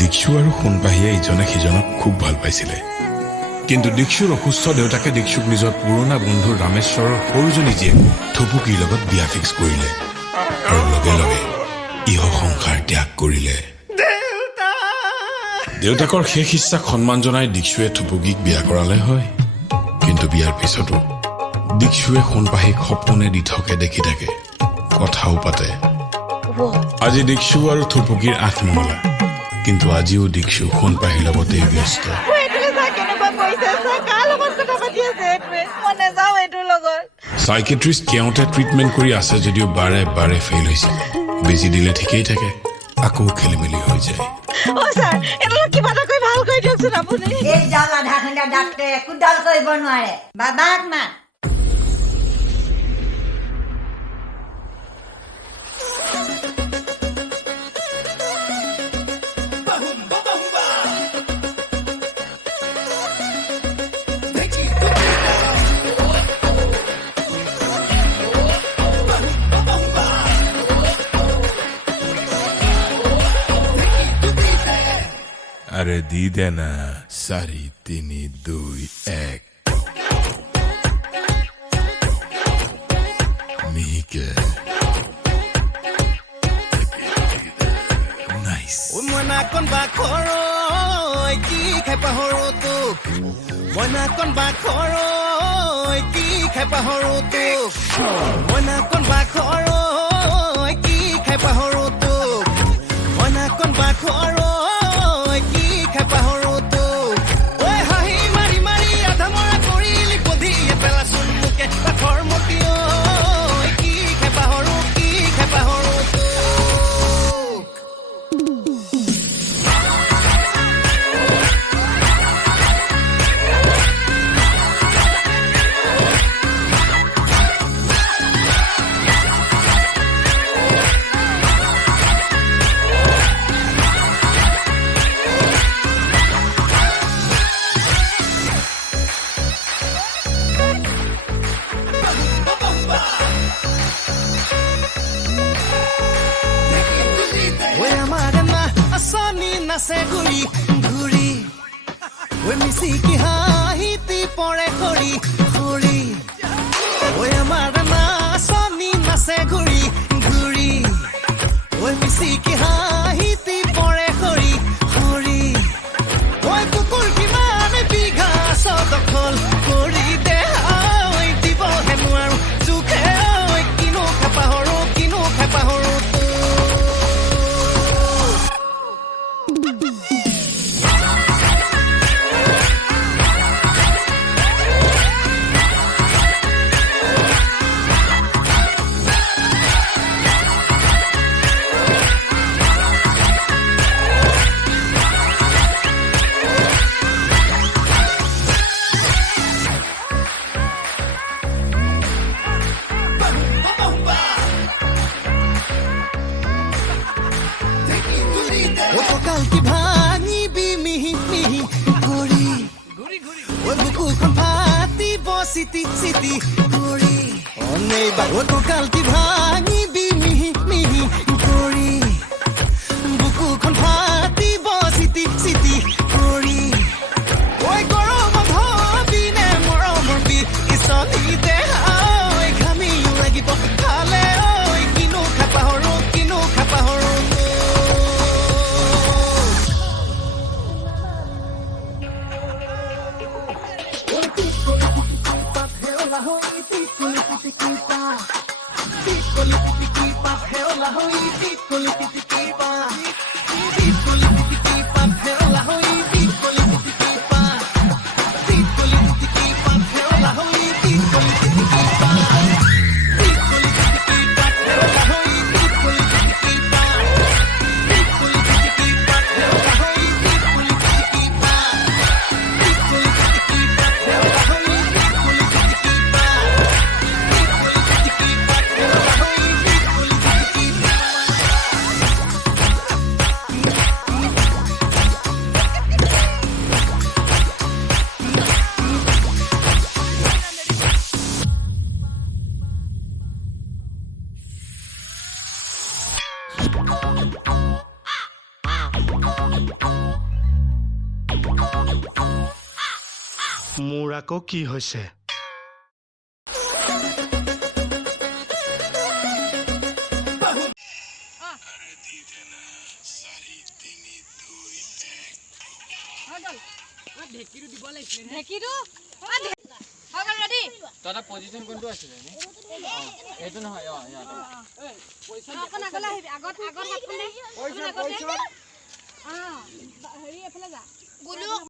দীক্ষু আৰু সোণপাহীয়ে ইজনে সিজনক খুব ভাল পাইছিলে কিন্তু দীক্ষুৰ অসুস্থ দেউতাকে দীক্ষুক নিজৰ পুৰণা বন্ধু ৰামেশ্বৰৰ সৰুজনী জীয়েক থুপুকিৰ লগত বিয়া ফিক্স কৰিলে আৰু লগে লগে ইহ সংসাৰ ত্যাগ কৰিলে দেউতাকৰ শেষ ইচ্ছাক সন্মান জনাই দীক্ষুৱে থুপুকিক বিয়া কৰালে হয় কিন্তু বিয়াৰ পিছতো দীক্ষুৱে সোণপাহীক সপোনে দি থাকে দেখি থাকে কথাও পাতে আজি দীক্ষু আৰু থুপুকিৰ 8 মহলা কিন্তু আজিও দীক্ষু সোণপাহীৰ লগতে ব্যস্ত সাইকেট্ৰিষ্ট কেওঁতে ট্ৰিটমেণ্ট কৰি আছে যদিও বাৰে বাৰে ফেইল হৈছে বেজি দিলে ঠিকেই থাকে আকৌ খেলিমেলি হৈ যায় স্যার এটা কিবা এটা কই ভাল কই দিয়কচোন আপুনি এই জাল আধা ঘণ্টা ডাক্তৰে কুডাল কৰিব নোৱাৰে বাবাক মা अरे दी देना 4 3 2 1 Mike Nice Mona kon ba khoro ki khai pa horo tu Mona kon ba khoro ki khai pa horo tu Mona kon ba khoro ki khai pa horo tu Mona kon ba khoro Nase guri guri we misi ki haiti pore khori khori we amar na soni nase guri guri we misi ki haiti pore khori khori we kukur ki mane bigha so dokhol kori de oi dibo he muaru sukhe oi kino khapa horo City city gori onei bago to kalti bhangi bi mihi mihi gori buku khon phati bo city city gori oi goro bhabi ne moro morbi isoni de oi khami lagi bo khale oi kino khapa horo মোৰ আকৌ কি হৈছে তটা position কোনটো আছে জানি এইটো নহয় পইচা আগলে আহিবি আগত হাতখনে পইচা হেৰি এফালে যা গুলু